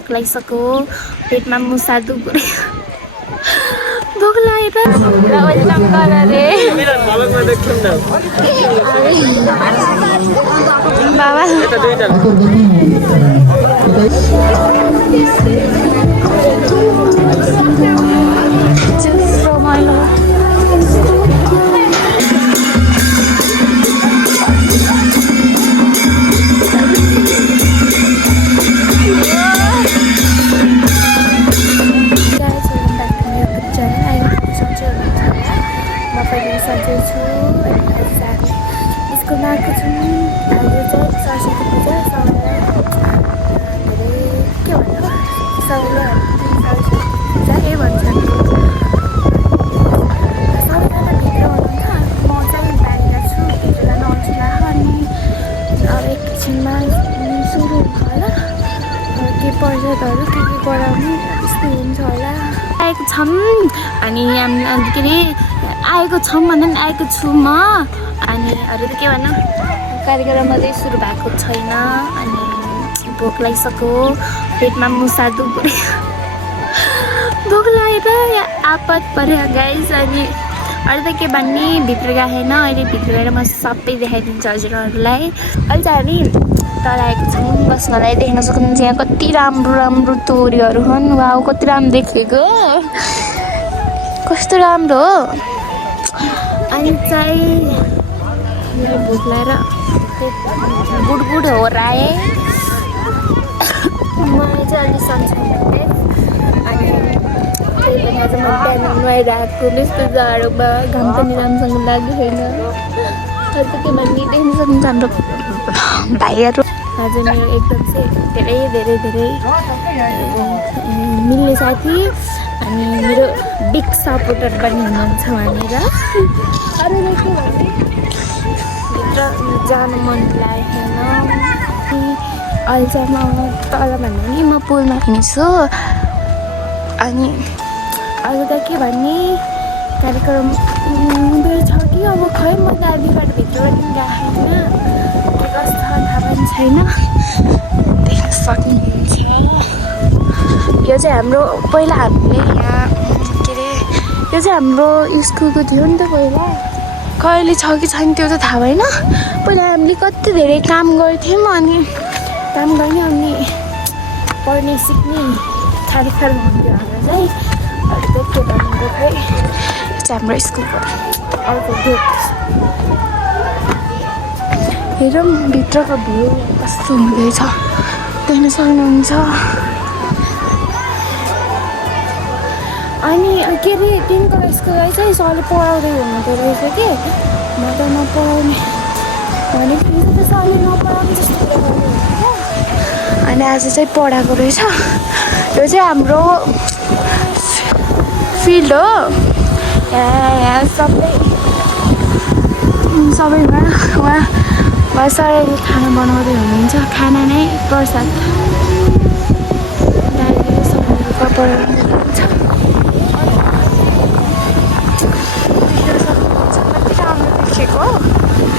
भोक लागिसक्यो पेटमा मुसा दुब्रे भोक लागेर बाबा रमाइलो स्कुलमा आएको छौँ अहिले चाहिँ सरस्वती पूजा सबैलाई के भन्नु सबैले सरस्वती पूजा के भन्छ सबैजना भित्र हुनुहुन्छ म चाहिँ बाहिर छु त्यतिबेला आउँछु ला अनि अब एकछिनमा सुरु हुन्छ होला के पर्यटहरू के गराउनु त्यस्तो हुन्छ होला आएको छौँ अनि हामी के अरे आएको छौँ भन्दा पनि आएको छु म अनि अरू त के भनौँ कार्यक्रम अझै सुरु भएको छैन अनि भोक लागिसक्यो पेटमा मुसा दुब्रे भोक लागेर आपत पऱ्यो गाइस अनि अरू त के भन्ने भित्र गएन अहिले भित्र गएर म सबै देखाइदिन्छु हजुरहरूलाई अहिले चाहिँ हामी तल आएको छौँ बस्नलाई देख्न सक्नुहुन्छ यहाँ कति राम्रो राम्रो तोरीहरू हुन् वा कति राम्रो देखेको कस्तो राम्रो हो अनि चाहिँ भोक लागेर बुडबुड हो राए मलाई चाहिँ अलिक सन्चो हुँदै अनि त्यही पनि आज म बिहान नुहाइरहेको यस्तो जाडोमा घाम पनि राम्रोसँग लागेको छैन अहिले त के भन्ने देख्न सक्नुहुन्छ हाम्रो भाइहरू आज मेरो एकदम चाहिँ धेरै धेरै धेरै मिल्ने साथी अनि मेरो बिग सपोर्टर पनि हुनुहुन्छ भनेर अरूले के भन्ने भित्र जानु मन लागेन अहिले चाहिँ म तल भन्दा नि म पुलमा हिँड्छु अनि अरू त के भन्ने कार्यक्रम हुँदै छ कि अब खै म त आधीबाट भित्रबाट पनि गएको छैन के कस्तो थाहा पनि छैन देख्न सक्नुहुन्छ यो चाहिँ हाम्रो पहिला हामीले यहाँ के अरे यो चाहिँ हाम्रो स्कुलको थियो नि त पहिला कहिले छ कि छैन त्यो त थाहा भएन पहिला हामीले कति धेरै काम गर्थ्यौँ अनि काम गर्ने अनि पढ्ने सिक्ने खाली हुन्थ्यो हाम्रो चाहिँ अहिले के भन्नु खै चाहिँ हाम्रो स्कुलको अर्को गेट हेरौँ भित्रको भ्यू कस्तो हुँदैछ देख्न सक्नुहुन्छ अनि के अरे तिनको स्कुललाई चाहिँ सरले पढाउँदै हुनुहुँदो रहेछ कि म त नपढाउने भनेको त सरले नपढाउने जस्तो अनि आज चाहिँ पढाएको रहेछ यो चाहिँ हाम्रो फिल्ड हो यहाँ सबैमा उहाँ सरले खाना बनाउँदै हुनुहुन्छ खाना नै प्रसाद दाइले सबैले पढाउनुहुन्छ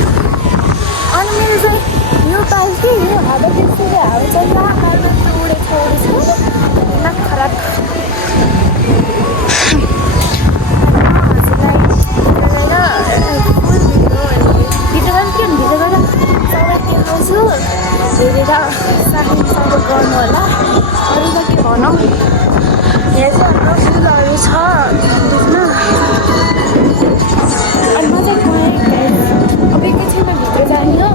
अनि मेरो चाहिँ यो पाल चाहिँ यो हावा त्यसरी हावा चाहिँ आकाशमा उडेको छ नाक खराब हजुरलाई भित्र भित्र गएर के भित्र गएर चरा देखाउँछु हेरेर सानो गर्नु होला अरू त के भनौँ यहाँ चाहिँ हाम्रो फुलहरू छ त्यसमा अनि म चाहिँ गएँ अब एकैछिनमा भित्र जाने हो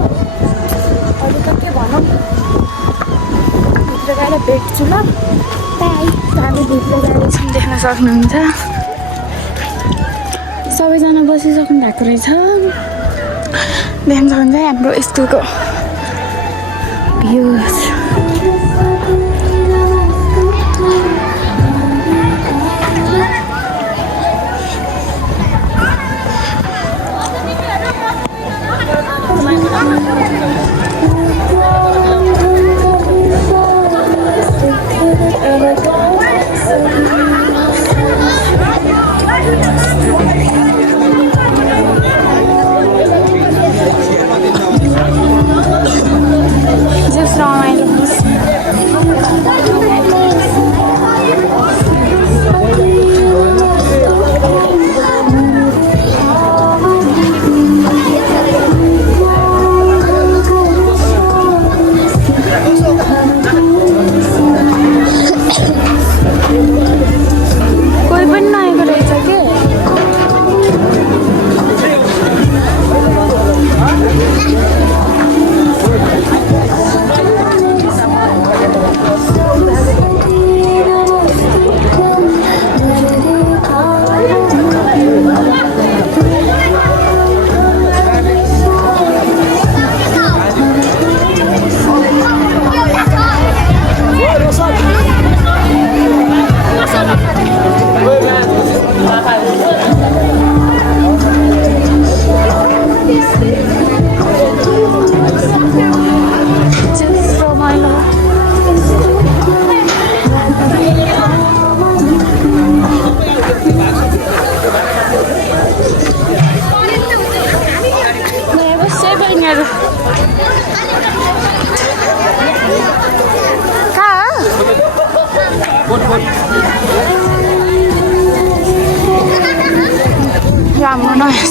अरू त के भनौँ भित्र गएर भेट्छु ल बाई हामी भित्र जाँदैछौँ देख्न सक्नुहुन्छ सबैजना बसिसक्नु भएको रहेछ देख्न सक्नुहुन्छ हाम्रो स्कुलको भ्यूज just रमाइलो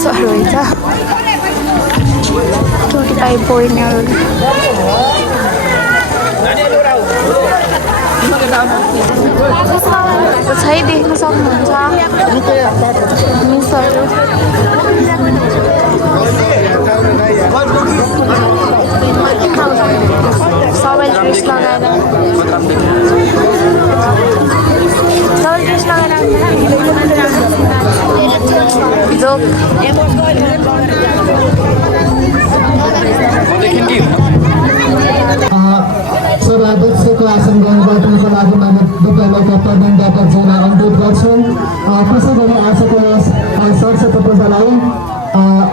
ड्रेसहरू रहेछ क्युटी बहिनीहरू छै देख्न सक्नुहुन्छ मिसहरू सबै ड्रेस लगाएर सभाध्यक्षको आसन ग्रहण गर्नको लागि मैले विद्यालयका प्रधान डाक्टरजीलाई अनुरोध गर्छु। त्यसै गरी आजको सरस्वती पूजालाई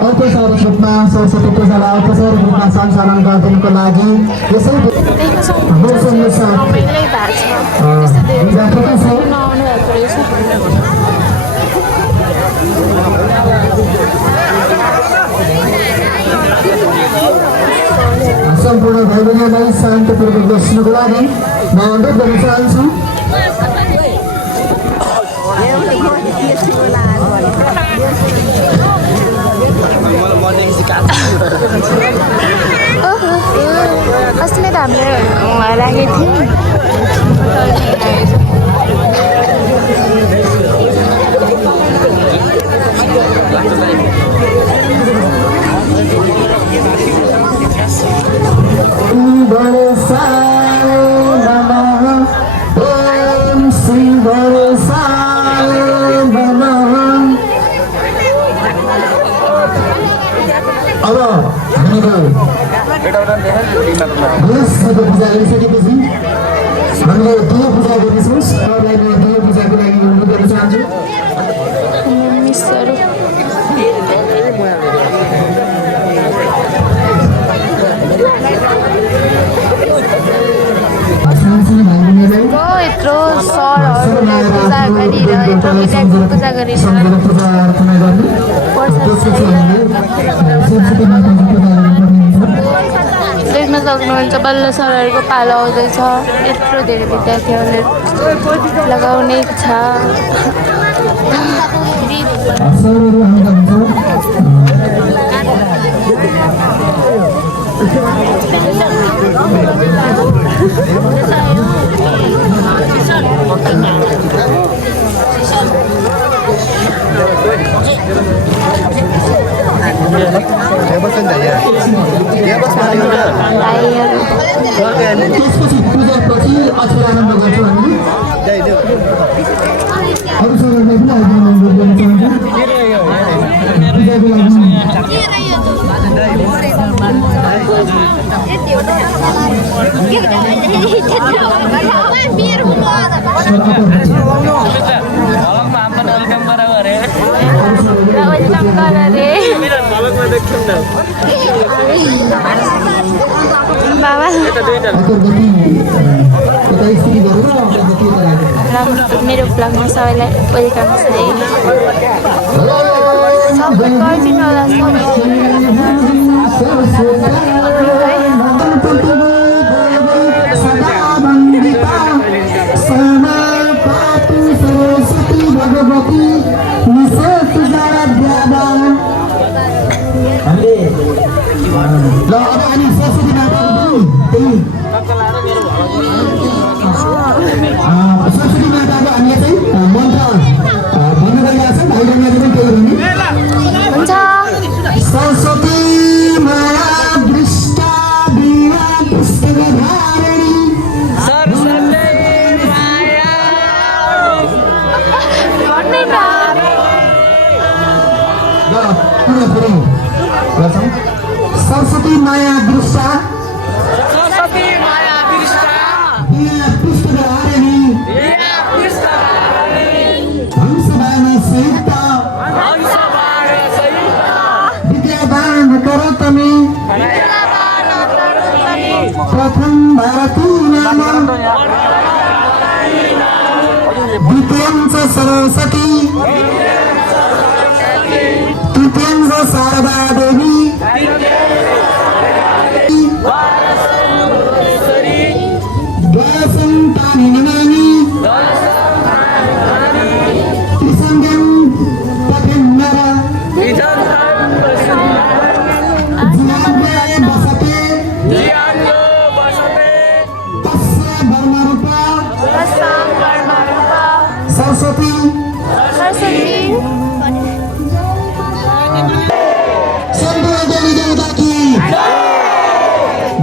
औपचारिक रूपमा सरस्वती पूजालाई औपचारिक रूपमा सञ्चालन गरिदिनुको लागि यसै सम्पूर्ण भाइ बहिनीलाई शान्तिपूर्वक बस्नुको लागि म अनुरोध गर्न चाहन्छु। अस्ति त हामीले राखेको थियौँ अब हामीले पूजा गरिसकेपछि हामीले दुई पूजा गर्नेछौँ। सबलाई म दुई पूजाको लागि अनुरोध गर्न चाहन्छु। मिसहरू यत्रो सरहरूले पूजा गरिरहेको विद्यार्थी पूजा देख्न सक्नुहुन्छ बल्ल सरहरूको पालो आउँदैछ। यत्रो धेरै विद्यार्थीहरूले लगाउने छ। त्यसपछि पूजापछि अक्षर आरम्भ गर्छौँ हामी। अरू सरहरूलाई पनि अनुरोध गर्न चाहन्छु। पूजाको मेरो ब्लगमा सबैलाई वेलकम छ है। सबै गरिदिनु होला सरस्वती माताको हामीले चाहिँ मन्त्र भन्नु गइरहेको छ। भाइ बहिनीहरूले पनि त्यही हुन्छ। सरस्वती माया दृष्टा बिना पुस्तकधारिणी सरस्वती माया सरस्वती माया दृष्टा प्रथम भारती नाम द्वितीयांश सरस्वती तृतीयांश शारदा देवी द्वादशंतानि नमामि त्रिसंज्ञं पठन्नर सरस्वती सरस्वती सन्तो देवी देवता की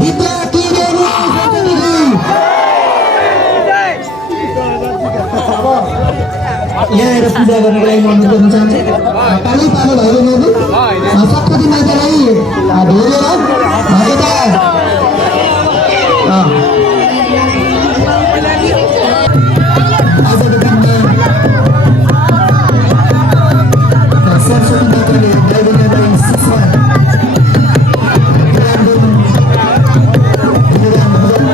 विद्या की देवी सरस्वती की यहाँ आएर पूजा गर्नको लागि म अनुरोध गर्न चाहन्छु पानी पालो भाइ बहिनीहरू सरस्वती मातालाई ढोलेर यता आजको दिनमा सरस्वती माताले भाइ बहिनीहरूलाई शिक्षा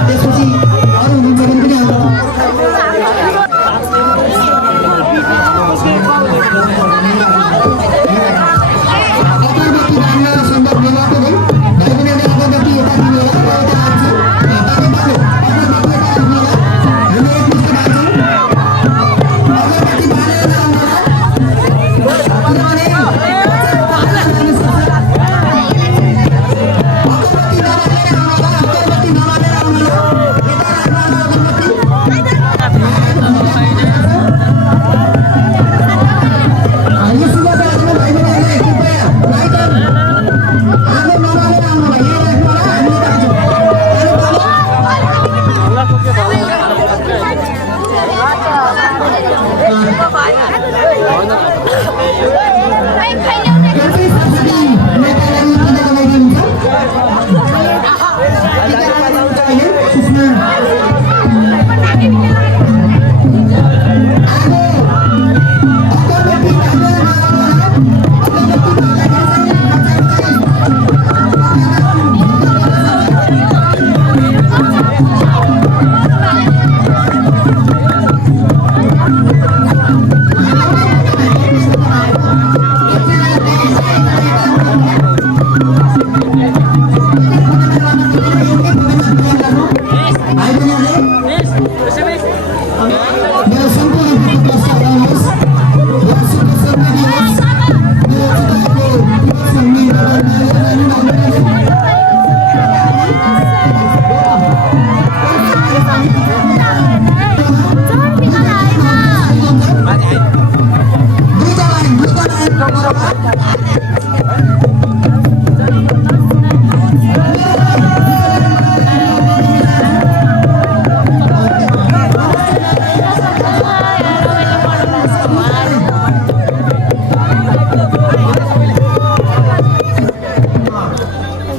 त्यसपछि अरू हुनुहुन्छ भने पनि अगरबत्ती बाल्न सम्भव नभएको भए भाइ बहिनीहरूले अगरबत्ती यता दिनुहोला र यता आउँछु पानी पालो अगरबत्ती यता दिनुहोला हामी एक मुठो बाल्छौँ अगरबत्ती बालेर आउनुहोला किनभने अगरबत्ती नबालेर आउनुहोला अगरबत्ती नबालेर आउनुहोला यता राख्नुहोला अगरबत्ती यो सुगा बाल्नु भाइ बहिनीहरूले कृपया लाइटर आगो नबालेर आउनुहोला यहाँ राख्नुहोला हामी यता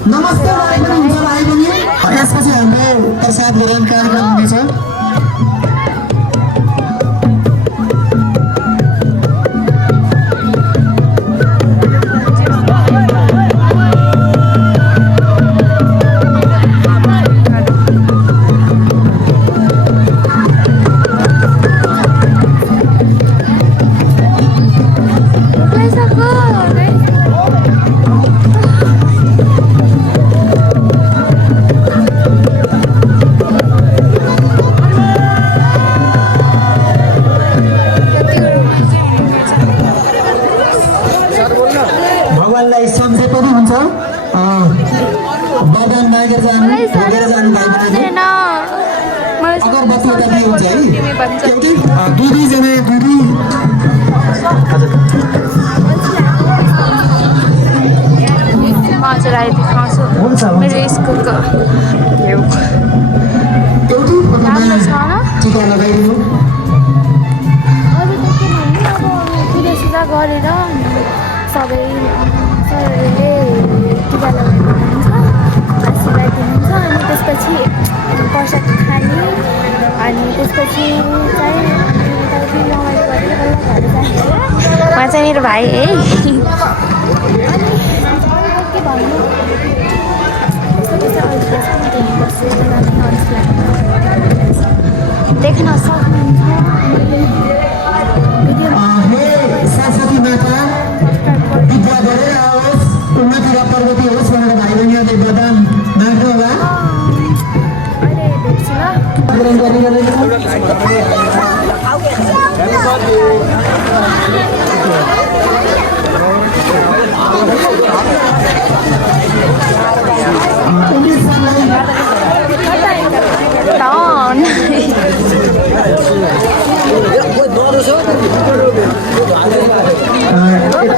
नमस्ते भाइ पनि हुन्छ भाइ पनि यसपछि हाम्रो प्रसाद वितरण कार्यक्रम हुनेछ भगवानलाई सम्झे पनि हुन्छ वरदान मागेर जानु भोगेर जानु भाइ बहिनीहरू अगरबत्ती यता दिए हुन्छ है क्योंकि दुई जना दुई म हजुरलाई देखाउँछु मेरो स्कुलको भ्यू एउटै राम्रो छ न टिका लगाइदिनु अरू त के भन्नु अब पूजासुजा गरेर सबै सरहरूले टिका लगाइदिनुहुन्छ आशीर्वाद दिनुहुन्छ अनि त्यसपछि प्रसाद खाने अनि त्यसपछि चाहिँ रमाइलो गरेर बल्ल घर जान्छ उहाँ चाहिँ मेरो भाइ है अनि के भन्नु देख्न सक्नुहुन्छ हे सरस्वती माता विद्या धेरै आओस् उन्नति र प्रगति होस् भनेर भाइ बहिनीहरूले वरदान माग्नु होला अहिले भेट्छु ल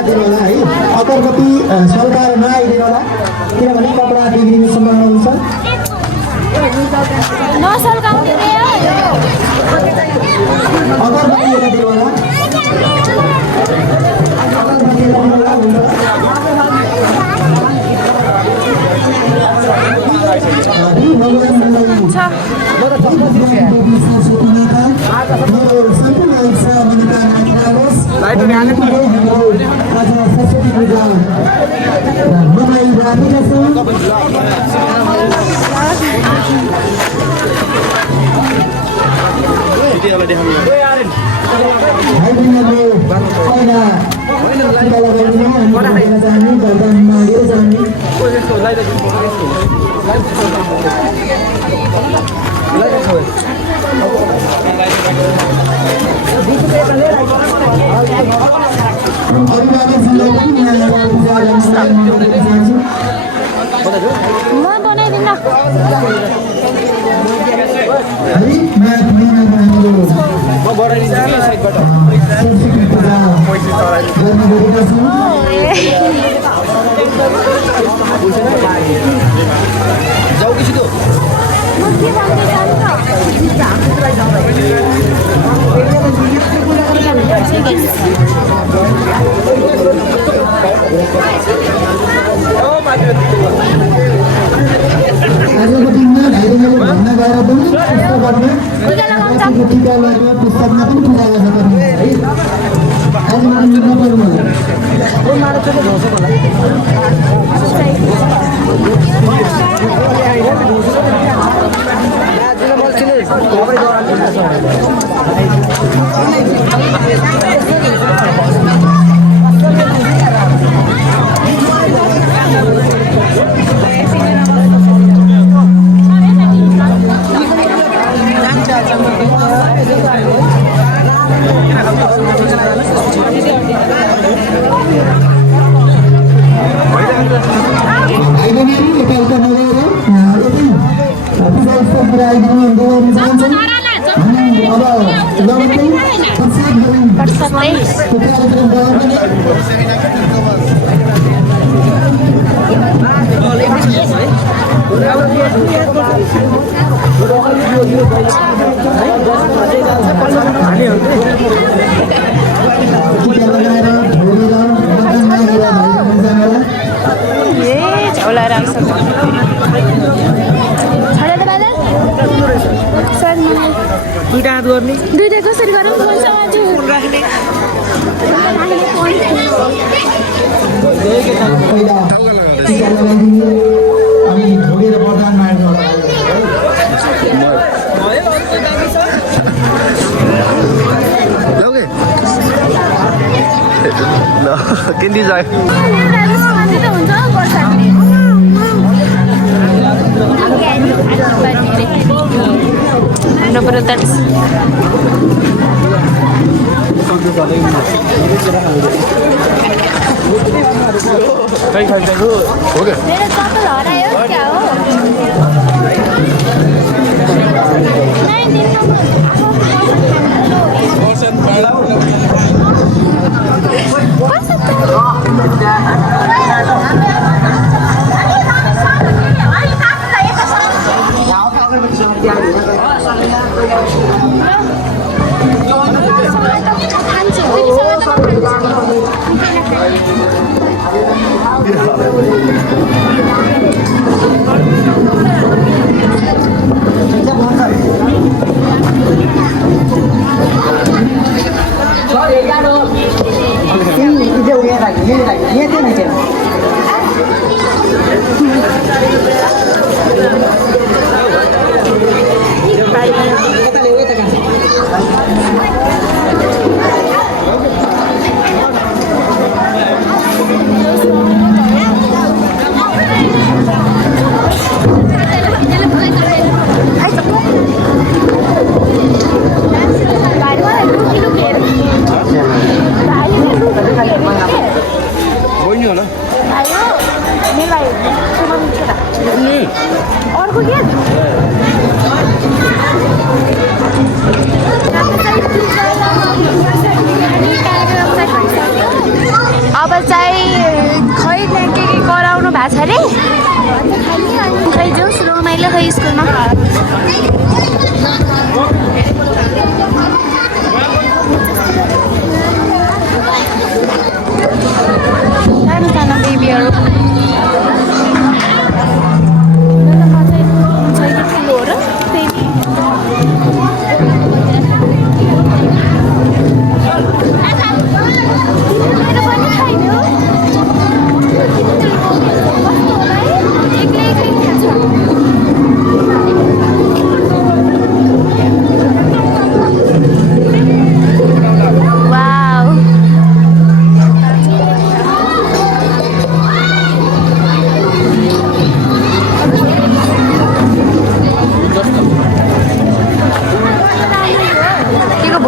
दिनु होला है अगरबत्ती सल्काएर नआइदिनु होला किनभने कपडा बिग्रिने सम्भावना हुन्छ नसल्काउने अगरबत्ती एउटा दिनु होला अगरबत्ती दिनु होला म बनाइदिन्न पुस्तकमा पनि पूजा गर्नु है आज मानिनु नपर्नु दुईटा कसरी गरौँ Candy Zai. No, pero that's Okay. मेरा चप्पल हरायो क्या हो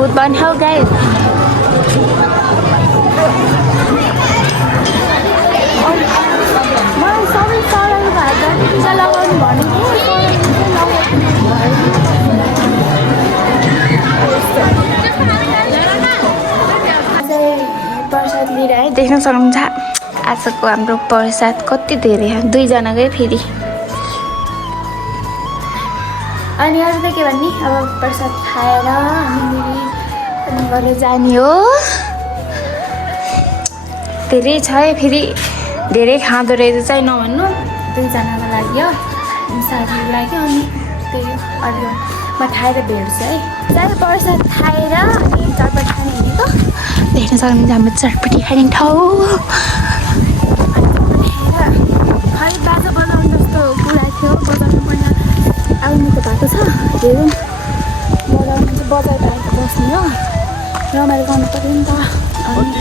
भूत बन्यो गाइस मलाई सबै सरल भाषा टिका लगाउनु भनेको प्रसाद लिएर है देख्न सक्नुहुन्छ आजको हाम्रो प्रसाद कति धेरै दुईजनाकै फेरि अनि अरू त के भन्ने अब प्रसाद खाएर हामी घर जाने हो धेरै छ है फेरि धेरै खाँदो रहेछ चाहिँ नभन्नु दुईजनाको लागि हो अनि साथीको लागि अनि त्यही अरू म खाएर भेट्छु है चाहे प्रसाद खाएर अनि चटपटी खाने भनेको देख्न सक्नुहुन्छ हाम्रो चटपटी खाने ठाउँ खै बाजा बजाउनु जस्तो कुरा थियो बजाउनु पर्ने आउनु त भएको छ हेरौँ बजाउनु चाहिँ बजार बाहिर बस्ने हो रमाइलो गर्नु पऱ्यो नि त अनि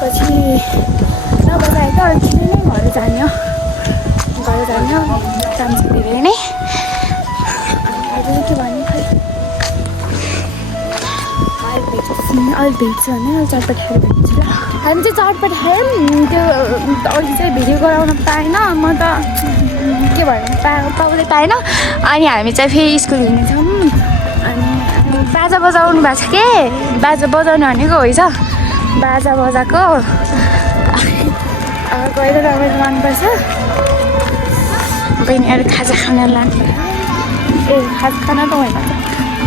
त्यसपछि नबजाए त अलिकति नै घर जाने हो काम छ धेरै नै अरू के भन्ने खै अहिले भेट्छ भने चटपटी खाएर भेट्छु ल हामी चाहिँ चटपटी खायौँ त्यो अघि चाहिँ भिडियो गराउन पाएन म त के भन्नु पाउँदै पाएन अनि हामी चाहिँ फेरि स्कुल हिँड्नेछौँ अनि बाजा बजाउनु भएको छ के बाजा बजाउनु भनेको होइन बाजा बजाएको अब गएर रमाइलो लानुपर्छ बहिनीहरू खाजा खान लानु ए खाजा खाना त होइन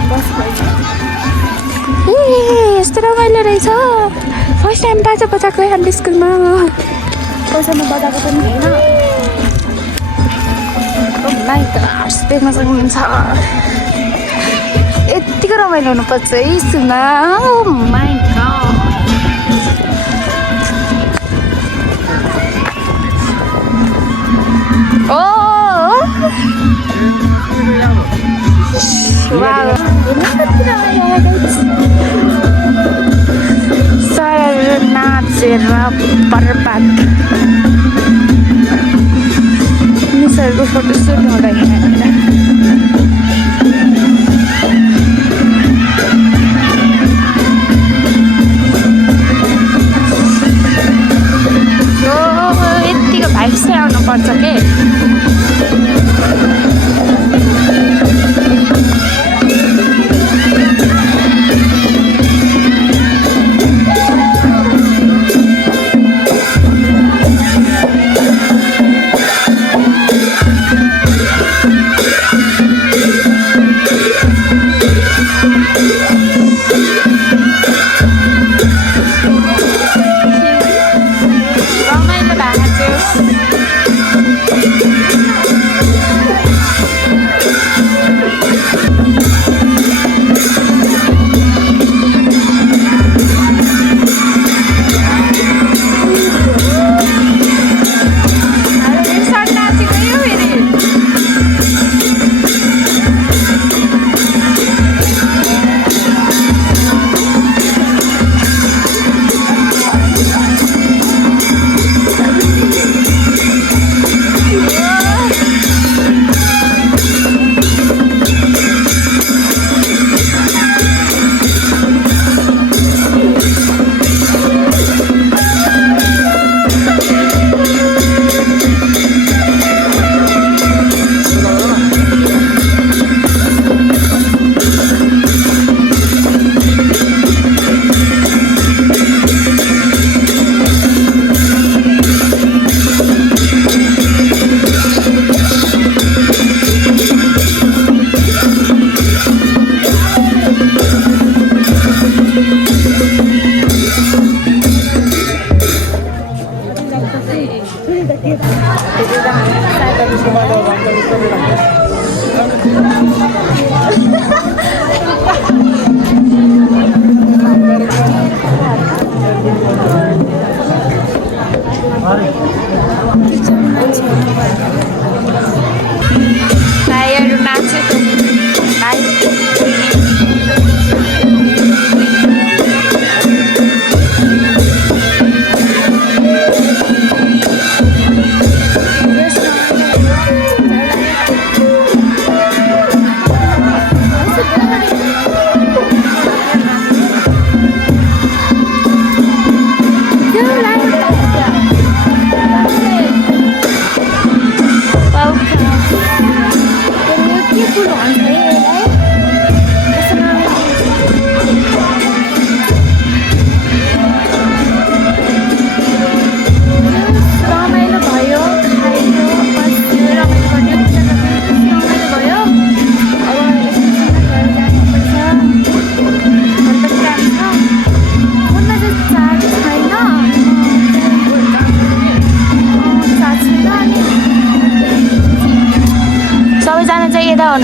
बस भएछ ए यस्तो रमाइलो रहेछ फर्स्ट टाइम बाजा बजाएको हाम्रो स्कुलमा पैसामा बजाएको पनि होइन देख्न सक्नुहुन्छ यत्तिको रमाइलो हुनुपर्छ है स्कुलमा माइ गॉड ओ सरहरू नाचेर बर्बाद मिसहरूको फोटोसुट हुँदैन यत्तिको भाइब्स चाहिँ आउनुपर्छ के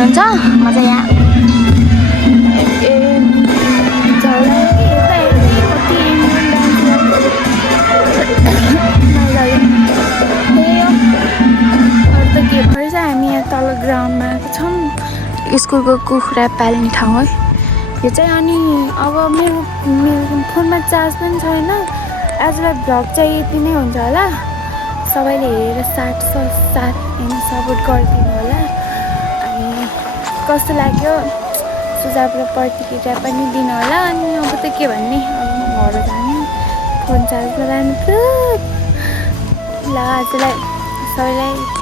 हुनुहुन्छ म चाहिँ यहाँ झगडा हेर्दा कति इन्डियन अरू त के भएछ हामी यहाँ तल ग्राउन्डमा आएको छौँ स्कुलको कुखुरा पाल्ने ठाउँ है यो चाहिँ अनि अब मेरो फोनमा चार्ज पनि छैन आजलाई भ्लग चाहिँ यति नै हुन्छ होला सबैले हेरेर साथ सपोर्ट गरिदिनु होला अनि कस्तो लाग्यो सुझाव र प्रतिक्रिया पनि दिनु होला अनि अब त के भन्ने अब म घर जाने फोन चार्जमा लानु ल आजलाई सबैलाई